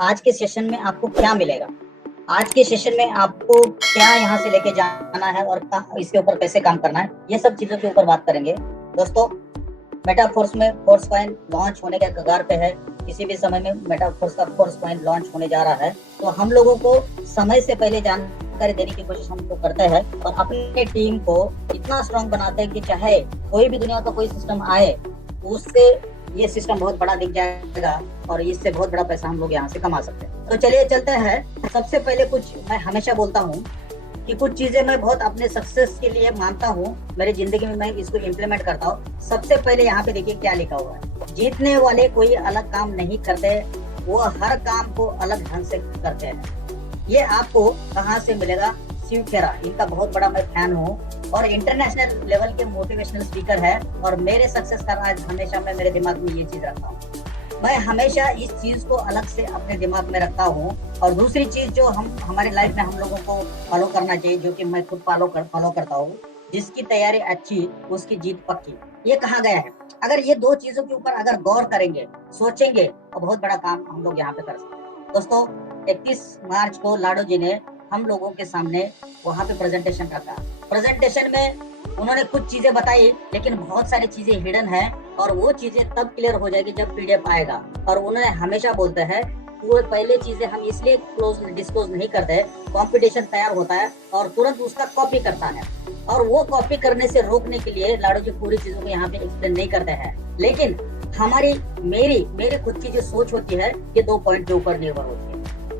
आज के सेशन में आपको क्या मिलेगा। आज के सेशन में आपको क्या यहाँ से लेके जाना है और इसके ऊपर कैसे काम करना है, ये सब चीजों के ऊपर बात करेंगे। दोस्तों, मेटाफोर्स में फोर्स कॉइन लॉन्च होने के कगार पे है। किसी भी समय में मेटाफोर्स का फोर्स कॉइन लॉन्च होने जा रहा है, तो हम लोगों को समय से पहले जानकारी देने की कोशिश हम लोग करते हैं और अपने टीम को इतना स्ट्रांग बनाते हैं कि चाहे कोई भी दुनिया का कोई सिस्टम आए, उससे ये सिस्टम बहुत बड़ा दिख जाएगा और इससे बहुत बड़ा पैसा हम लोग यहाँ से कमा सकते हैं। तो चलिए चलते हैं। सबसे पहले कुछ मैं हमेशा बोलता हूँ कि कुछ चीजें मैं बहुत अपने सक्सेस के लिए मानता हूँ, मेरी जिंदगी में मैं इसको इम्प्लीमेंट करता हूँ। सबसे पहले यहाँ पे देखिए क्या लिखा हुआ है। जीतने वाले कोई अलग काम नहीं करते, वो हर काम को अलग ढंग से करते हैं। ये आपको कहाँ से मिलेगा? शिव खेरा, इनका बहुत बड़ा मैं फैन हूँ और इंटरनेशनल लेवल के मोटिवेशनल स्पीकर है। और मेरे सक्सेस का राज हमेशा मैं मेरे दिमाग में ये चीज रखता हूँ। मैं हमेशा इस चीज को अलग से अपने दिमाग में रखता हूँ। और दूसरी चीज जो हम हमारे लाइफ में हम लोगों को फॉलो करना चाहिए, जो कि मैं खुद फॉलो करता हूँ, जिसकी तैयारी अच्छी उसकी जीत पक्की, ये कहा गया है। अगर ये दो चीजों के ऊपर अगर गौर करेंगे, सोचेंगे, तो बहुत बड़ा काम हम लोग यहाँ पे कर सकते हैं। दोस्तों, 31 मार्च को लाडो जी ने हम लोगों के सामने वहाँ पे प्रेजेंटेशन रखा। प्रेजेंटेशन में उन्होंने कुछ चीजें बताई, लेकिन बहुत सारी चीजें हिडन है और वो चीजें तब क्लियर हो जाएगी जब पीडीएफ आएगा। और उन्होंने हमेशा बोलते हैं वो पहले चीजें हम इसलिए डिस्क्लोज नहीं करते, कंपटीशन तैयार होता है और तुरंत उसका कॉपी करता है, और वो कॉपी करने से रोकने के लिए लाडो जी पूरी चीजों को यहाँ पे एक्सप्लेन नहीं करते हैं। लेकिन हमारी मेरी खुद की जो सोच होती है, ये 2 पॉइंट के ऊपर निर्भर होती है।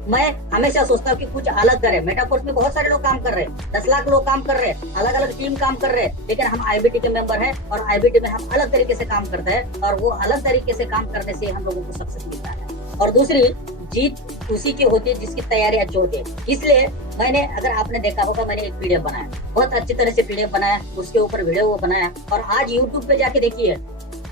मैं हमेशा सोचता हूँ कि कुछ अलग करें। मेटाफोर्स में बहुत सारे लोग काम कर रहे हैं, 10 लाख लोग काम कर रहे हैं, अलग अलग टीम काम कर रहे हैं, लेकिन हम आईबीटी के मेंबर हैं और आईबीटी में हम अलग तरीके से काम करते हैं और वो अलग तरीके से काम करने से हम लोगों को सक्सेस मिलता है। और दूसरी जीत उसी की होती है जिसकी तैयारी अच्छी होती है। इसलिए मैंने, अगर आपने देखा होगा, मैंने एक पीडीएफ बनाया, बहुत अच्छी तरह से पीडीएफ बनाया, उसके ऊपर वीडियो बनाया और आज यूट्यूब पे जाके देखिए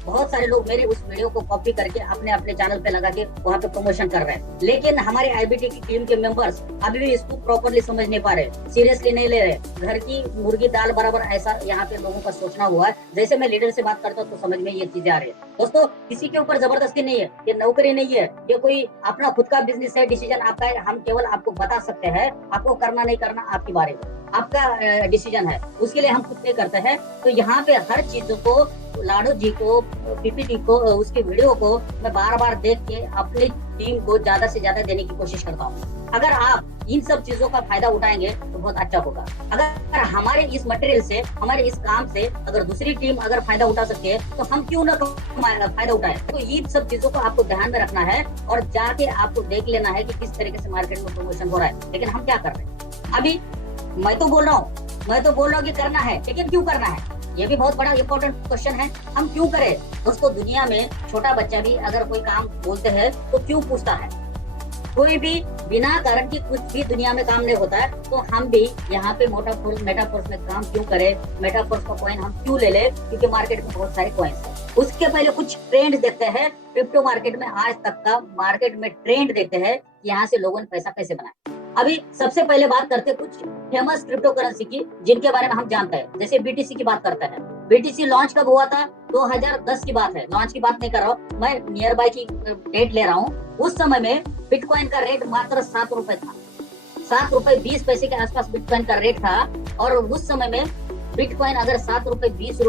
बहुत सारे लोग मेरे उस वीडियो को कॉपी करके अपने अपने चैनल पे लगा के वहाँ पे प्रमोशन कर रहे हैं। लेकिन हमारे आईबीटी की टीम के मेंबर्स अभी भी इसको प्रॉपरली समझ नहीं पा रहे, सीरियसली नहीं ले रहे। घर की मुर्गी दाल बराबर ऐसा यहाँ पे लोगों का सोचना हुआ है। जैसे मैं लीडर से बात करता हूँ तो समझ में ये चीजें आ रही है। दोस्तों, किसी के ऊपर जबरदस्ती नहीं है, ये नौकरी नहीं है, ये कोई अपना खुद का बिजनेस है, डिसीजन आपका है। हम केवल आपको बता सकते हैं, आपको करना नहीं करना आपके बारे में, आपका डिसीजन है, उसके लिए हम कुछ नहीं करते हैं। तो यहाँ पे हर चीज को, लाडो जी को, पीपीटी को, उसकी वीडियो को मैं बार बार देख के अपनी टीम को ज्यादा से ज्यादा देने की कोशिश करता हूँ। अगर आप इन सब चीजों का फायदा उठाएंगे तो बहुत अच्छा होगा। अगर हमारे इस मटेरियल से, हमारे इस काम से अगर दूसरी टीम अगर फायदा उठा सकती है तो हम क्यों ना फायदा उठाए। तो इन सब चीजों को आपको ध्यान में रखना है और जाके आपको देख लेना है कि किस तरीके से मार्केट में प्रमोशन हो रहा है। लेकिन हम क्या कर रहे हैं? अभी मैं तो बोल रहा हूँ कि करना है, लेकिन क्यों करना है, ये भी बहुत बड़ा इंपॉर्टेंट क्वेश्चन है। हम क्यों करें? दोस्तों, दुनिया में छोटा बच्चा भी अगर कोई काम बोलते हैं तो क्यों पूछता है? कोई भी बिना कारण की कुछ भी दुनिया में काम नहीं होता है। तो हम भी यहाँ पे मेटाफोर्स में काम क्यों करें? मेटाफोर्स का कॉइन हम क्यों ले ले? क्योंकि मार्केट में बहुत सारे कॉइन्स हैं। उसके पहले कुछ ट्रेंड देखते हैं। क्रिप्टो मार्केट में आज तक का मार्केट में ट्रेंड देखते हैं, यहाँ से लोगों ने पैसा कैसे बनाया। अभी सबसे पहले बात करते हैं कुछ फेमस क्रिप्टो करेंसी की, जिनके बारे में हम जानते हैं। जैसे बीटीसी की बात करते हैं। बीटीसी लॉन्च कब हुआ था? 2010 की बात है, लॉन्च की बात नहीं कर रहा हूँ मैं, नियर बाय की डेट ले रहा हूँ। उस समय में बिटकॉइन का रेट मात्र 7 रुपए था, 7 रुपए 20 पैसे के आसपास बिटकॉइन का रेट था। और उस समय में बिटकॉइन अगर 7 रुपए 20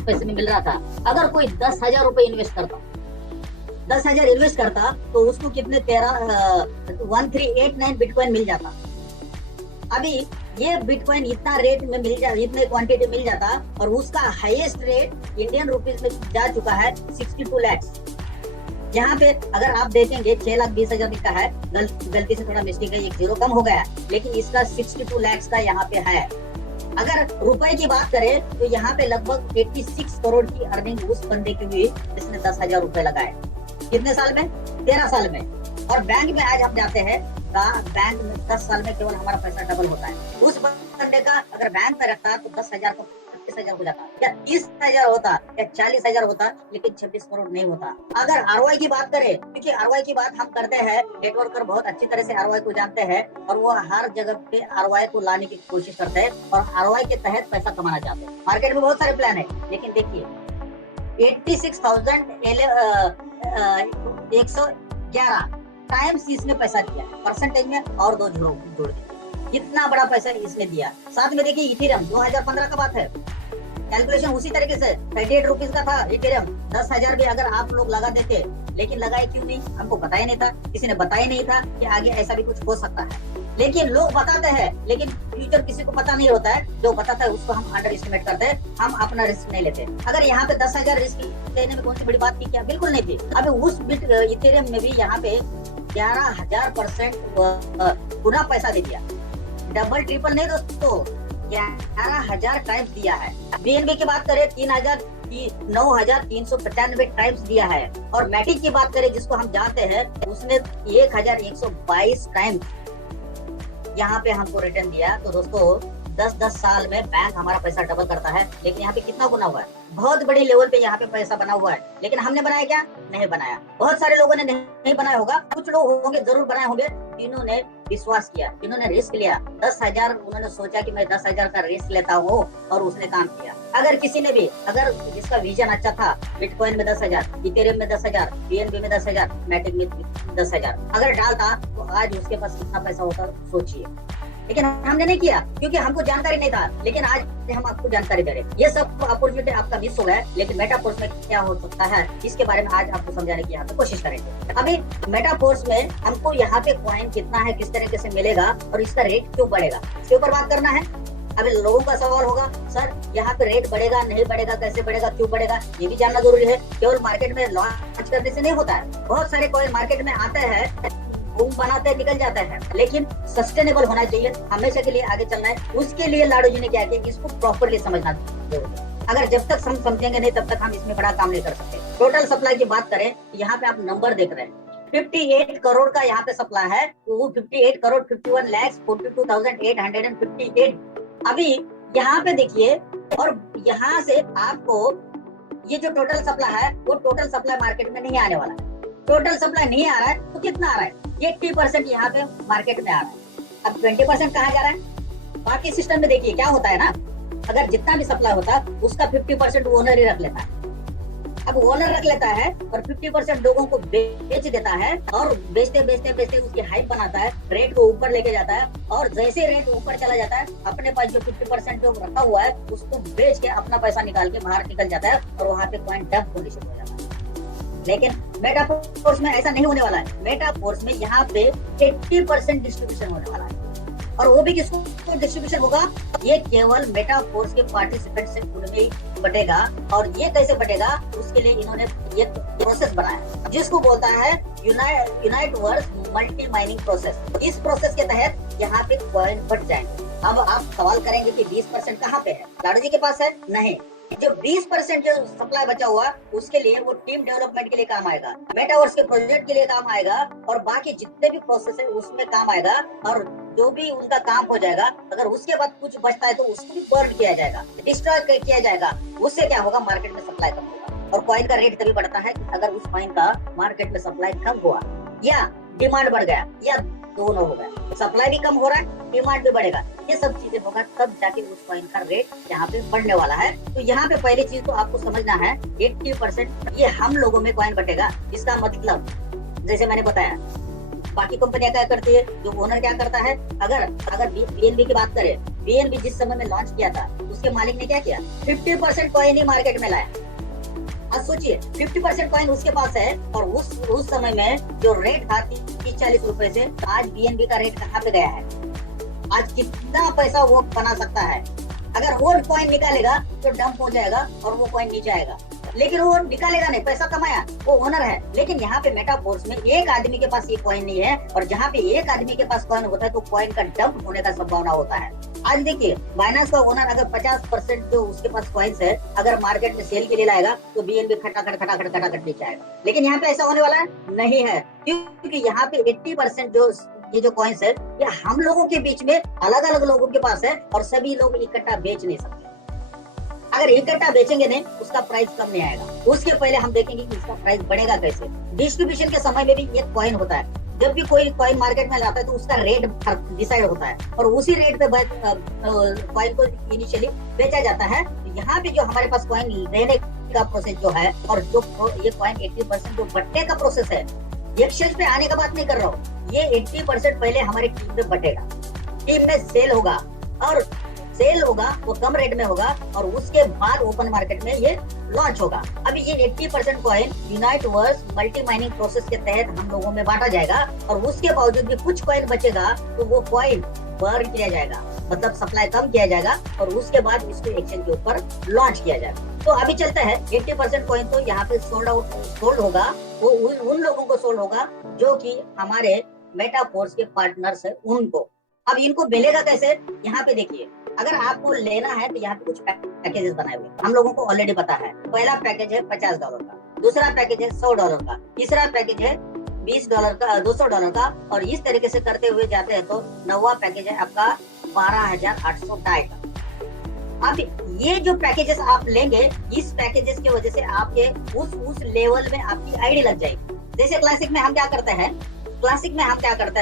पैसे में मिल रहा था, अगर कोई 10,000 रुपए इन्वेस्ट करता, 10,000 इन्वेस्ट करता तो उसको कितने 1389 बिटकॉइन मिल जाता। अभी ये बिटकॉइन इतना रेट में मिल जाता, इतने क्वांटिटी मिल जाता और उसका हाईएस्ट रेट इंडियन रुपीस में जा चुका है 62 लाख। यहाँ पे अगर आप देखेंगे 6,20,000 लिखा है, गलती से थोड़ा मिस्टेक है, एक जीरो कम हो गया, लेकिन इसका 62 लाख का यहाँ पे है। अगर रुपए की बात करें तो यहाँ पे लगभग 86 करोड़ की अर्निंग उस बंदे की हुई जिसने 10,000 रुपए लगाए। कितने साल में? 13 साल में। और बैंक में आज हम जाते हैं, बैंक में 10 साल में केवल हमारा पैसा डबल होता है। उस बंदे का अगर बैंक में रखता तो 10,000 को 25,000 हो जाता, या 30,000 होता, या 40,000 होता, लेकिन 26 करोड़ नहीं होता। अगर आरओआई की बात करें, क्योंकि आरओआई की बात हम करते हैं, नेटवर्कर बहुत अच्छी तरह से आरओआई को जानते हैं और वो हर जगह पे आरओआई को लाने की कोशिश करते हैं और आरओआई के तहत पैसा कमाना चाहते हैं। मार्केट में बहुत सारे प्लान है, लेकिन देखिए 86,111 टाइम्स इसने पैसा दिया, परसेंटेज में और 2 जीरो जोड़ दिए, इतना बड़ा पैसा इसने दिया। साथ में देखिए इथेरियम 2015 का बात है, कैलकुलेशन उसी तरीके से 38 रुपीज का था इथेरियम। 10,000 भी अगर आप लोग लगा देते, लेकिन लगाए क्यों नहीं, हमको पता ही नहीं था, किसी ने बताया नहीं था कि आगे ऐसा भी कुछ हो सकता है। लेकिन लोग बताते हैं, लेकिन फ्यूचर किसी को पता नहीं होता है। जो बताता है उसको हम अंडर एस्टिमेट करते हैं, हम अपना रिस्क नहीं लेते। अगर यहाँ पे 10,000 रिस्क लेने में कौन सी बड़ी बात थी क्या, बिल्कुल नहीं थी। अभी उस इथेरियम में भी यहाँ पे 11,000% गुना पैसा दे दिया, डबल ट्रिपल नहीं दोस्तों, 11,000 टाइम्स दिया है। बीएनबी की बात करें 9,395 टाइम्स दिया है, और मैटिक की बात करें जिसको हम जानते हैं, उसने 1,122 टाइम्स यहाँ पे हमको रिटर्न दिया। तो दोस्तों 10-10 साल में बैंक हमारा पैसा डबल करता है, लेकिन यहाँ पे कितना गुना हुआ है, बहुत बड़ी लेवल पे यहाँ पे पैसा बना हुआ है। लेकिन हमने बनाया क्या, नहीं बनाया। बहुत सारे लोगों ने नहीं बनाया होगा, कुछ लोग होंगे जरूर बनाए होंगे, जिन्होंने विश्वास किया, जिन्होंने रिस्क लिया। 10,000 उन्होंने सोचा कि मैं 10,000 का रिस्क लेता हूँ, और उसने काम किया। अगर किसी ने भी, अगर जिसका विजन अच्छा था, बिटकॉइन में 10,000, इथेरियम में 10,000, बीएनबी में 10,000, मैटिक में 10,000 अगर डालता, तो आज उसके पास कितना पैसा होता, सोचिए। लेकिन हमने नहीं किया, क्योंकि हमको जानकारी नहीं था। लेकिन आज हम आपको जानकारी दे रहे हैं। ये सब अपॉर्चुनिटी आपका मिस हो गया, लेकिन मेटाफोर्स में क्या हो सकता है, इसके बारे में आज आपको समझाने की यहाँ पे कोशिश करेंगे। अभी मेटाफोर्स में हमको यहाँ पे कॉइन कितना है, किस तरीके से मिलेगा, और इसका रेट क्यों बढ़ेगा, इसके ऊपर बात करना है। अभी लोगों का सवाल होगा, सर यहाँ पे रेट बढ़ेगा, नहीं बढ़ेगा, कैसे बढ़ेगा, क्यों बढ़ेगा, ये भी जानना जरूरी है। केवल मार्केट में लॉन्च करने से नहीं होता है। बहुत सारे कॉइन मार्केट में आते हैं, बूम बनाते निकल जाता है, लेकिन सस्टेनेबल होना चाहिए, हमेशा के लिए आगे चलना है। उसके लिए लाडो जी ने क्या किया, इसको प्रॉपर्ली समझना जरूरी है। अगर जब तक हम समझेंगे नहीं, तब तक हम इसमें बड़ा काम नहीं कर सकते। टोटल सप्लाई की बात करें, यहाँ पे आप नंबर देख रहे हैं, 58 करोड़ का यहाँ पे सप्लाई है। वो 58 करोड़ 51,42,858। अभी यहाँ पे देखिए, और यहाँ से आपको ये जो टोटल सप्लाई है, वो टोटल सप्लाई मार्केट में नहीं आने वाला है। टोटल सप्लाई नहीं आ रहा है, तो कितना आ रहा है, 80% यहाँ पे मार्केट में आ रहा है। अब 20% कहाँ जा रहा है, बाकी सिस्टम में देखिए क्या होता है ना, अगर जितना भी सप्लाई होता है उसका 50% ओनर ही रख लेता है। अब ओनर रख लेता है और 50% लोगों को बेच देता है, और बेचते बेचते बेचते उसकी हाइप बनाता है, रेट को ऊपर लेके जाता है, और जैसे रेट ऊपर चला जाता है, अपने पास जो 50% जो रखा हुआ है उसको बेच के अपना पैसा निकाल के बाहर निकल जाता है, और वहाँ पे कॉइन डंप होने शुरू हो जाता है। लेकिन मेटाफोर्स में ऐसा नहीं होने वाला है। मेटाफोर्स में यहाँ पे 80% डिस्ट्रीब्यूशन होने वाला है, और वो भी किसको डिस्ट्रीब्यूशन होगा, ये केवल मेटाफोर्स के पार्टिसिपेंट से खुद में ही बटेगा। और ये कैसे बटेगा, उसके लिए इन्होंने ये प्रोसेस बनाया, जिसको बोलता है Uniteverse multi mining process. इस प्रोसेस के तहत यहाँ पे कॉइन बट जाएंगे। अब आप सवाल करेंगे कि 20% कहाँ पे है, लाडो जी के पास है, नहीं। जो 20% जो सप्लाई बचा हुआ, उसके लिए वो टीम डेवलपमेंट के लिए काम आएगा, मेटावर्स के प्रोजेक्ट के लिए काम आएगा, और बाकी जितने भी प्रोसेस है उसमें काम आएगा। और जो भी उनका काम हो जाएगा, अगर उसके बाद कुछ बचता है तो उसको भी बर्न किया जाएगा, डिस्ट्रॉय किया जाएगा। उससे क्या होगा, मार्केट में सप्लाई कम होगा, और कॉइन का रेट तभी बढ़ता है अगर उस कॉइन का मार्केट में सप्लाई कम हुआ, या डिमांड बढ़ गया, या दोनों हो गया। सप्लाई भी कम हो रहा है, डिमांड भी बढ़ेगा, ये सब चीजें होगा, तब जाके उस कॉइन का रेट यहाँ पे बढ़ने वाला है। तो यहाँ पे पहली चीज तो आपको समझना है, 80% ये हम लोगों में कॉइन बटेगा। इसका मतलब जैसे मैंने बताया, बाकी कंपनियां क्या करती है, जो ओनर क्या करता है। अगर बीएनबी की बात करें, बीएनबी जिस समय में लॉन्च किया था, उसके मालिक ने क्या किया, 50% कॉइन ही मार्केट में लाया। आज सोचिए 50% कॉइन उसके पास है, और उस समय में जो रेट था 30-40 रुपए से, आज बीएनबी का रेट कहाँ पे गया है, आज कितना पैसा वो बना सकता है। अगर वो कॉइन निकालेगा तो डंप हो जाएगा और वो कॉइन नीचे आएगा, लेकिन वो निकालेगा नहीं, पैसा कमाया, वो ओनर है। लेकिन यहाँ पे मेटाफोर्स में एक आदमी के पास ये कॉइन नहीं है, और जहाँ पे एक आदमी के पास कॉइन होता है तो कॉइन का डंप होने का संभावना होता है। आज देखिए, बाइनेंस का ओनर अगर 50% जो उसके पास कॉइन्स है, अगर मार्केट में सेल के लिए लाएगा, तो बीएनबी खटाखट नीचे आएगा। लेकिन यहाँ पे ऐसा होने वाला है नहीं है, क्योंकि यहाँ पे 80% जो ये जो कॉइन्स है, ये हम लोगों के बीच में अलग अलग लोगों के पास है, और सभी लोग इकट्ठा बेच नहीं सकते। अगर इकट्ठा बेचेंगे नहीं, उसका प्राइस कम नहीं आएगा। उसके पहले हम देखेंगे कि इसका प्राइस बढ़ेगा कैसे। डिस्ट्रीब्यूशन के समय में भी एक कॉइन होता है, जब भी कोई कॉइन मार्केट में लाता है तो उसका रेट डिसाइड होता है, और उसी रेट पे कॉइन को इनिशियली बेचा जाता है। यहाँ पे जो हमारे पास कॉइन रहने का प्रोसेस जो है, और जो ये कॉइन 80% जो बटने का प्रोसेस है, एक्सचेंज पे आने का बात नहीं कर रहा हूँ, ये 80% पहले हमारी टीम में बटेगा, टीम में सेल होगा, और सेल होगा वो कम रेट में होगा, और उसके बाद ओपन मार्केट में ये लॉन्च होगा। अभी ये 80% coin Uniteverse multi mining process के तहत हम लोगों में बांटा जाएगा, और उसके बावजूद भी कुछ कॉइन बचेगा तो वो कॉइन बर्न किया जाएगा, मतलब सप्लाई कम किया जाएगा, और उसके बाद इसको एक्सचेंज के ऊपर लॉन्च किया जाएगा। तो अभी चलता है 80% कॉइन तो यहाँ पे सोल्ड होगा, वो उन लोगों को सोल्ड होगा जो कि हमारे मेटाफोर्स के पार्टनर्स है उनको। अब इनको मिलेगा कैसे, यहाँ पे देखिए, अगर आपको लेना है तो यहाँ पे कुछ पैकेजेस बनाए हुए हम लोगों को ऑलरेडी पता है। पहला पैकेज है $50 का, दूसरा पैकेज है $100 का, तीसरा पैकेज है $20 का, $200 का, और इस तरीके से करते हुए जाते हैं तो नवा पैकेज है आपका 12,800 डाई का। अब ये जो पैकेजेस आप लेंगे, इस पैकेजेस की वजह से आपके उस लेवल में आपकी आईडी लग जाएगी। जैसे क्लासिक में हम क्या करते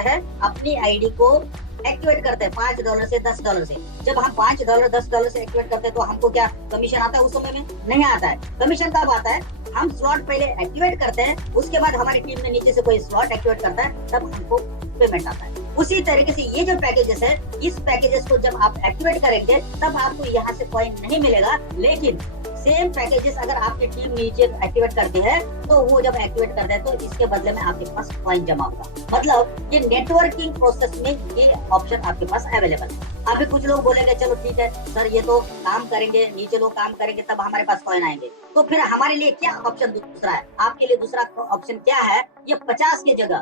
हैं, अपनी आईडी को एक्टिवेट करते हैं $5 से $10 से। जब हम $5 $10 से एक्टिवेट करते हैं तो हमको क्या कमीशन आता है? उस समय में नहीं आता है। कमीशन कब आता है? हम स्लॉट पहले एक्टिवेट करते हैं, उसके बाद हमारी टीम में नीचे से कोई स्लॉट एक्टिवेट करता है, तब हमको पेमेंट आता है। उसी तरीके से ये जो पैकेजेस है, इस पैकेजेस को जब आप एक्टिवेट करेंगे तब आपको यहाँ से कॉइन नहीं मिलेगा, लेकिन सेम पैकेजेस अगर आपकी टीम नीचे एक्टिवेट करती है तो वो जब एक्टिवेट करते हैं तो इसके बदले में आपके पास कॉइन जमा होगा। मतलब ये नेटवर्किंग प्रोसेस में ये ऑप्शन आपके पास अवेलेबल है। अभी कुछ लोग बोलेंगे चलो ठीक है सर, ये तो काम करेंगे, नीचे लोग काम करेंगे तब हमारे पास कॉइन आएंगे, तो फिर हमारे लिए क्या ऑप्शन दूसरा है? आपके लिए दूसरा ऑप्शन क्या है? ये 50 की जगह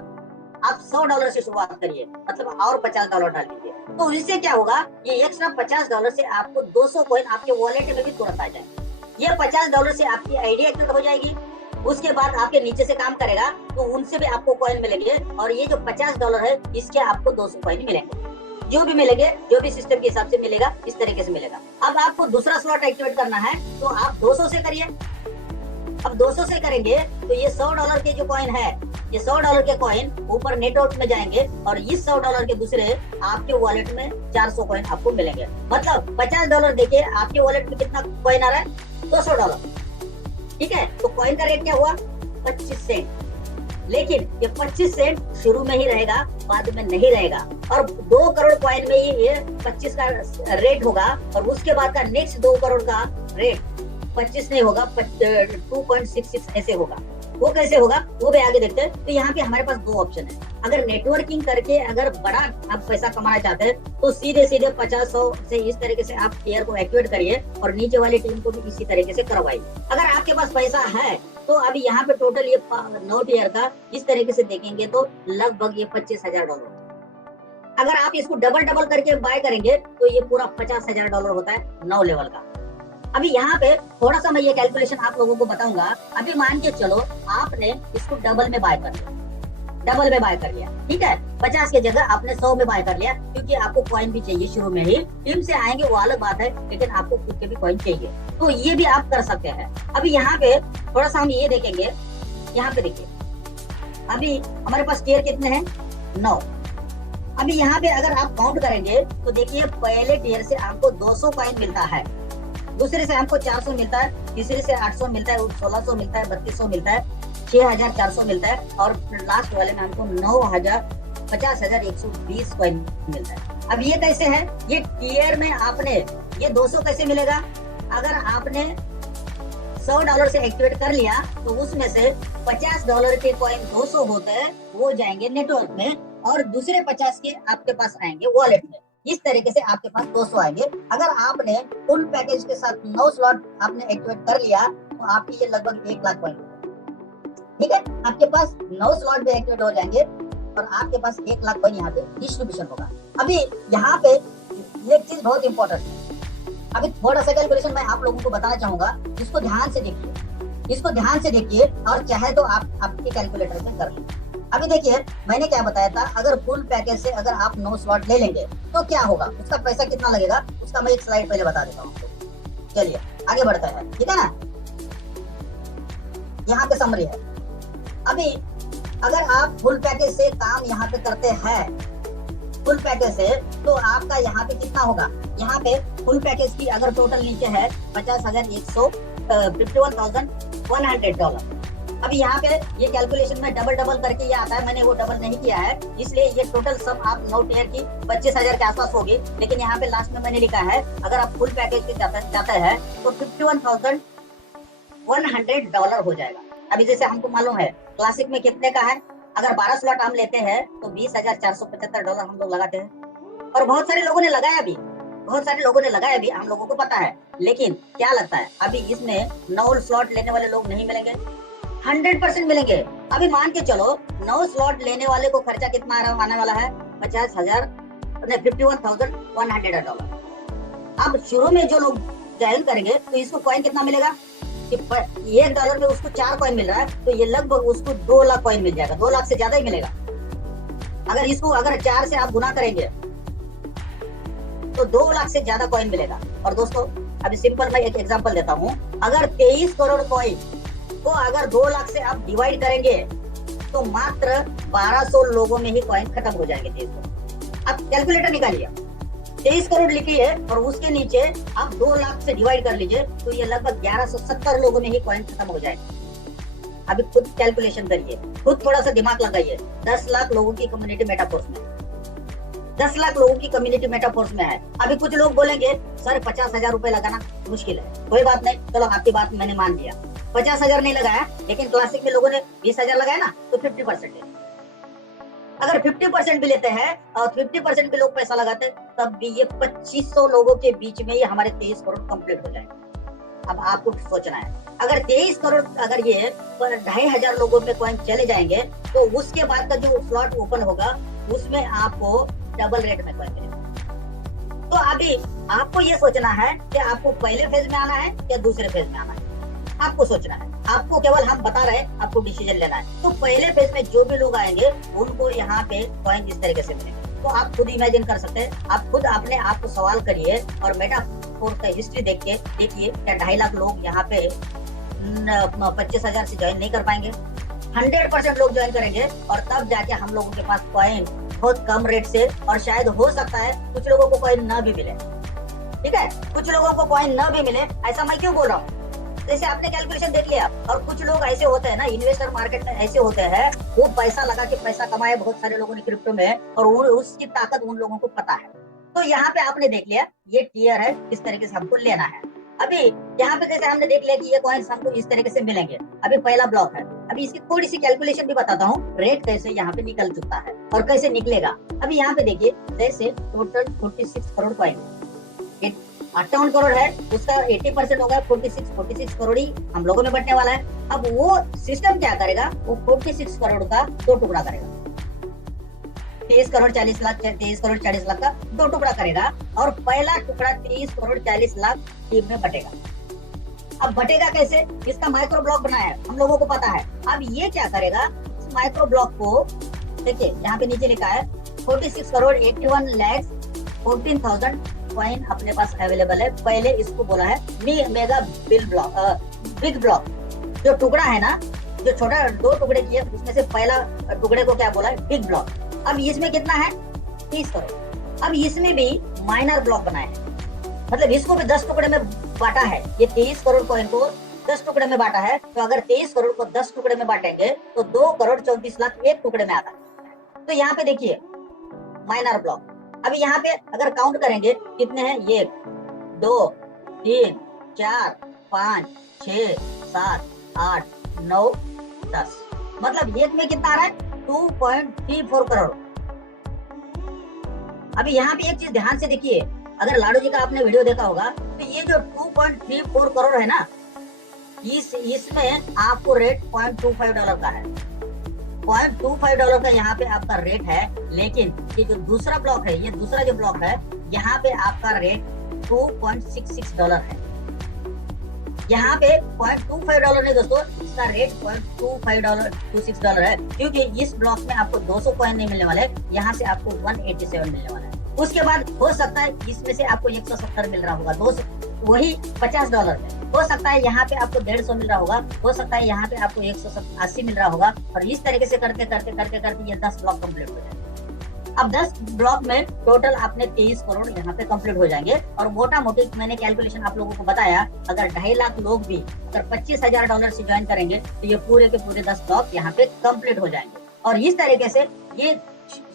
आप $100 से शुरुआत करिए, मतलब और $50 डाल दीजिए, तो इससे क्या होगा, ये एक्स्ट्रा $50 से आपको 200 कॉइन आपके वॉलेट में भी तुरंत आ जाए। ये $50 से आपकी आईडी एक्टिवेट हो जाएगी, उसके बाद आपके नीचे से काम करेगा तो उनसे भी आपको कॉइन मिलेंगे, और ये जो $50 है इसके आपको 200 कॉइन मिलेंगे। जो भी मिलेंगे, जो भी सिस्टम के हिसाब से मिलेगा, इस तरीके से मिलेगा। अब आपको दूसरा स्लॉट एक्टिवेट करना है तो आप 200 से करिए। अब 200 से करेंगे तो ये $100 के जो कॉइन है, ये $100 के कॉइन ऊपर नेटवर्क में जाएंगे, और इस $100 के दूसरे आपके वॉलेट में 400 कॉइन आपको मिलेंगे। मतलब $50 देखिए आपके वॉलेट में कितना कॉइन आ रहा है, $200। ठीक है, तो कॉइन का रेट क्या हुआ, 25 सेंट। लेकिन ये 25 सेंट शुरू में ही रहेगा, बाद में नहीं रहेगा, और 2 करोड़ कॉइन में ये 25 का रेट होगा, और उसके बाद का नेक्स्ट 2 करोड़ का रेट 25 नहीं होगा, 2.66 ऐसे होगा। वो कैसे होगा वो भी आगे देखते हैं। तो यहाँ पे हमारे पास 2 ऑप्शन है। अगर नेटवर्किंग करके अगर बड़ा आप पैसा कमाना चाहते हैं तो सीधे 50-100 से इस तरीके से आप टीयर को एक्टिवेट करिए, और नीचे वाली टीम को भी इसी तरीके से करवाइए। अगर आपके पास पैसा है तो अभी यहाँ पे टोटल ये 9 टीयर का इस तरीके से देखेंगे तो लगभग ये $25,000। अगर आप इसको डबल करके बाय करेंगे तो ये पूरा $50,000 होता है 9 लेवल का। अभी यहाँ पे थोड़ा सा मैं ये कैलकुलेशन आप लोगों को बताऊंगा। अभी मान के चलो आपने इसको डबल में बाय कर लिया, ठीक है, 50 की जगह आपने 100 में बाय कर लिया, क्योंकि आपको कॉइन भी चाहिए शुरू में ही। टीम से आएंगे वो अलग बात है, लेकिन आपको खुद के भी कॉइन चाहिए, तो ये भी आप कर सकते हैं। अभी यहाँ पे थोड़ा सा हम ये देखेंगे, यहाँ पे देखिए अभी हमारे पास टीयर कितने हैं, 9। अभी यहाँ पे अगर आप काउंट करेंगे तो देखिए पहले टीयर से आपको 200 कॉइन मिलता है, दूसरे से हमको 400 मिलता है, तीसरे से 800 मिलता है, 1600 मिलता है, 3200 मिलता है, 6400 मिलता है, और लास्ट वाले में हमको 50,120 कॉइन मिलता है। अब ये कैसे है, ये टीयर में आपने ये 200 कैसे मिलेगा? अगर आपने $100 से एक्टिवेट कर लिया तो उसमें से $50 के कॉइन 200 होते हैं, वो जाएंगे नेटवर्क में, और दूसरे 50 के आपके पास आएंगे वॉलेट में। इस तरीके से आपके पास 200 आएंगे। अगर आपने फुल पैकेज के साथ 9 स्लॉट आपने एक्टिवेट कर लिया तो आपके ये लगभग 1 लाख कॉइन, ठीक है, आपके पास 9 स्लॉट भी एक्टिवेट हो जाएंगे, और आपके पास 1 लाख कॉइन यहाँ पे डिस्ट्रीब्यूशन होगा। अभी यहाँ पे एक चीज बहुत इंपॉर्टेंट है, अभी थोड़ा सा कैलकुलेशन मैं आप लोगों को बताना चाहूंगा, इसको ध्यान से देखिए, और चाहे तो आप आपके कैलकुलेटर में कर लें। अभी देखिए मैंने क्या बताया था, अगर फुल पैकेज से अगर आप 9 स्लॉट ले लेंगे तो क्या होगा, उसका पैसा कितना लगेगा, उसका मैं एक स्लाइड पहले बता देता हूँ। चलिए आगे बढ़ते हैं, ठीक है ना। यहाँ पे समरी है। अभी अगर आप फुल पैकेज से काम यहाँ पे करते हैं, फुल पैकेज से, तो आपका यहाँ पे कितना होगा, यहाँ पे फुल पैकेज की अगर टोटल नीचे है $51,100, $51,100, अभी यहाँ पे ये कैलकुलेशन में डबल डबल करके ये आता है, मैंने वो डबल नहीं किया है, इसलिए ये टोटल सम आप नोट ईयर की 25,000 के आसपास होगी। लेकिन यहाँ पे लास्ट में मैंने लिखा है अगर आप फुल पैकेज के जाते हैं तो $51,100 हो जाएगा। अभी जैसे हमको मालूम है क्लासिक में कितने का है, अगर 12 स्लॉट हम लेते हैं तो $20,475 हम लोग लगाते हैं। और बहुत सारे लोगों ने लगाया भी, हम लोगों को पता है। लेकिन क्या लगता है अभी इसमें 9 स्लॉट लेने वाले लोग नहीं मिलेंगे, 100% मिलेंगे। अभी मान के चलो 9 स्लॉट लेने वाले को खर्चा कितना आने वाला है, $51,100। अब शुरू में जो लोग ज्वाइन करेंगे तो इसको कॉइन कितना मिलेगा कि $1 में उसको 4 कॉइन मिल रहा है, तो ये लगभग उसको 2 लाख कॉइन मिल जाएगा, 2 लाख से ज्यादा ही मिलेगा। अगर 4 से आप गुना करेंगे तो 2 लाख से ज्यादा कॉइन मिलेगा। और दोस्तों अभी सिंपल मैं एक एग्जांपल देता हूँ, अगर 23 करोड़ कॉइन को अगर 2 लाख से आप डिवाइड करेंगे तो मात्र 1200 लोगों में ही कॉइन खत्म हो जाएंगे। 23 आप कैलकुलेटर निकालिए, 23 करोड़ लिखिए और उसके नीचे आप 2 लाख से डिवाइड कर लीजिए तो ये लगभग 1170 लोगों में ही कॉइन खत्म हो जाएंगे। अभी खुद कैलकुलेशन करिए, खुद थोड़ा सा दिमाग लगाइए। 10 लाख लोगों की कम्युनिटी मेटाफोर्स में, 10 लाख लोगों की कम्युनिटी मेटाफोर्स में है। अभी कुछ लोग बोलेंगे सर 50,000 रुपए लगाना मुश्किल है, कोई बात नहीं, चलो आपकी बात मैंने मान लिया, 50,000 नहीं लगाया, लेकिन क्लासिक में लोगों ने 20,000 लगाया ना, तो 50% है। अगर 50% भी लेते हैं और 50% भी लोग पैसा लगाते तब भी ये 2500 लोगों के बीच में ये हमारे 23 करोड़ कंप्लीट हो जाएंगे। अब आपको सोचना है, अगर 23 करोड़ अगर ये 2,500 लोगों में कॉइन चले जाएंगे तो उसके बाद का जो स्लॉट ओपन होगा उसमें आपको डबल रेट में कॉइन मिलेगा। तो अभी आपको ये सोचना है कि आपको पहले फेज में आना है या दूसरे फेज में आना है, आपको सोचना है। आपको केवल हम बता रहे हैं, आपको डिसीजन लेना है। तो पहले फेज में जो भी लोग आएंगे उनको यहाँ पे कॉइन इस तरीके से मिलेंगे। तो आप खुद इमेजिन कर सकते हैं, आप खुद अपने आप को सवाल करिए और मेटाफोर का हिस्ट्री देख के देखिए क्या 2.5 लाख लोग यहाँ पे 25,000 से ज्वाइन नहीं कर पाएंगे? 100% लोग ज्वाइन करेंगे और तब जाके हम लोगों के पास कॉइन बहुत कम रेट से, और शायद हो सकता है कुछ लोगों को कॉइन ना भी मिले, ठीक है, कुछ लोगों को कॉइन ना भी मिले। ऐसा मैं क्यों बोल रहा हूँ, जैसे आपने कैलकुलेशन देख लिया। और कुछ लोग ऐसे होते हैं ना, इन्वेस्टर मार्केट में ऐसे होते हैं, वो पैसा लगा के पैसा कमाए बहुत सारे लोगों ने क्रिप्टो में, और उसकी ताकत उन लोगों को पता है। तो यहाँ पे आपने देख लिया ये टियर है, किस तरीके से हमको लेना है। अभी यहाँ पे जैसे हमने देख लिया कि ये कॉइन्स हमको इस तरीके से मिलेंगे। अभी पहला ब्लॉक है, अभी इसकी थोड़ी सी कैलकुलेशन भी बताता हूँ, रेट कैसे यहाँ पे निकल चुका है और कैसे निकलेगा। अभी यहाँ पे देखिए, जैसे टोटल 46 करोड़ कॉइन, 58 करोड़ है, उसका 80% होगा 46 करोड़ ही हम लोगों में बंटने वाला है। अब वो सिस्टम क्या करेगा, वो 46 करोड़ का 2 टुकड़ा करेगा, 23 करोड़ 40 लाख का 2 टुकड़ा करेगा, और पहला टुकड़ा 23 करोड़ 40 लाख टीम में बटेगा। अब बटेगा कैसे, इसका माइक्रो ब्लॉक बनाया है, हम लोगों को पता है। अब ये क्या करेगा, इस माइक्रो ब्लॉक को देखिए यहाँ पे नीचे लिखा है 46 करोड़ 81 लाख 14,000 कॉइन अपने पास अवेलेबल है। पहले इसको बोला है मेगा बिग ब्लॉक। जो टुकड़ा है ना, जो छोटा 2 टुकड़े किए उसमें से पहला टुकड़े को क्या बोला है, बिग ब्लॉक। अब इसमें कितना है, 30 करोड़। अब इसमें भी माइनर ब्लॉक बनाए हैं, मतलब इसको भी 10 टुकड़े में बांटा है। ये 23 करोड़ कॉइन को 10 टुकड़े में बांटा है, तो अगर 23 करोड़ को 10 टुकड़े में बांटेंगे तो 2 करोड़ 34 लाख एक टुकड़े में आता है। तो यहाँ पे देखिए माइनर ब्लॉक। अभी यहाँ पे अगर काउंट करेंगे कितने हैं, 1 2 3 4 5 6 7 8 9 10, मतलब एक में कितना आ रहा है, 2.34 करोड़। अभी यहाँ पे एक चीज ध्यान से देखिए, अगर लाडू जी का आपने वीडियो देखा होगा तो ये जो 2.34 करोड़ है ना, इसमें आपको रेट $0.25 का है, $0.25 का यहाँ पे आपका रेट है। लेकिन ये जो दूसरा ब्लॉक है, ये दूसरा जो ब्लॉक है, यहाँ पे आपका रेट $2.66 है। यहाँ पे $0.25 नहीं दोस्तों, इसका रेट $0.26 है, क्योंकि इस ब्लॉक में आपको 200 कॉइन नहीं मिलने वाले, यहाँ से आपको 187 मिलने वाला है। उसके बाद हो सकता है इसमें से आपको 170 मिल रहा होगा, 200 वही $50 में। हो सकता है यहाँ पे आपको 150 मिल रहा होगा, हो सकता है यहाँ पे आपको 180 मिल रहा होगा, और इस तरीके से करते करते ये 10 ब्लॉक कंप्लीट हो जाए। अब 10 ब्लॉक में टोटल आपने 23 करोड़ यहाँ पे कंप्लीट हो जाएंगे। और मोटा मोटी मैंने कैलकुलेशन आप लोगों को बताया, अगर 2.5 लाख लोग भी अगर $25,000 से ज्वाइन करेंगे तो ये पूरे के पूरे 10 ब्लॉक यहाँ पे कंप्लीट हो जाएंगे। और इस तरीके से ये